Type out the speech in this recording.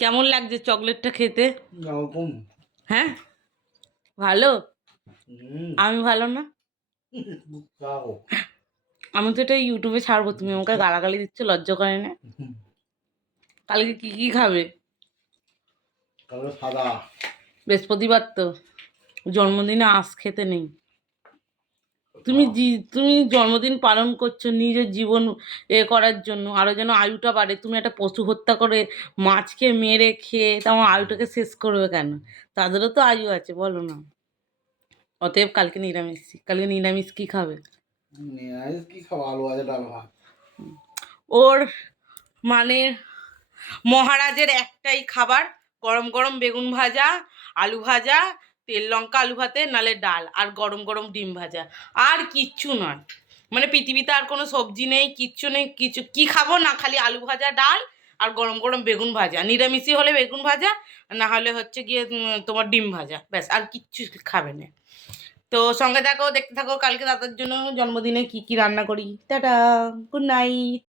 কেমন লাগছে চকলেটটা খেতে? এরকম হ্যাঁ, ভালো। হুম আমি ভালো না? খাও আমি তো এটা ইউটিউবে ছাড়বো, তুমি আমাকে গালাগালি দিচ্ছ, লজ্জা করে না? কালকে কি কি খাবে? তাহলে সাদা বৃহস্পতিবার তো, জন্মদিনে আঁশ খেতে নেই। তুমি জন্মদিন পালন করছো নিজের জীবন করার জন্য, আরো যেন আয়ুটা বাড়ে। তুমি একটা পশু হত্যা করে মাছকে মেরে খেয়ে তোমার আয়ুটাকে শেষ করবে কেন? তাদেরও তো আয়ু আছে, বলো না? অতএব কালকে নিরামিষ। কালকে নিরামিষ কি খাবে? নিরামিষ কি খাবো? আলু ভাজা ডাল ভাত। ওর মানে মহারাজের একটাই খাবার, গরম গরম বেগুন ভাজা, আলু ভাজা, তেল লঙ্কা আলু ভাতে, নালে ডাল, আর গরম গরম ডিম ভাজা। আর কিচ্ছু নয়। মানে পৃথিবীতে আর কোনো সবজি নেই, কিচ্ছু নেই। কিছু কি খাবো না, খালি আলু ভাজা, ডাল আর গরম গরম বেগুন ভাজা। নিরামিষই হলে বেগুন ভাজা, না হলে হচ্ছে গিয়ে তোমার ডিম ভাজা, ব্যাস। আর কিচ্ছু খাবে না। তো সঙ্গে থাকো, দেখতে থাকো কালকে দাদার জন্য জন্মদিনে কি কি রান্না করি। Tata, good night.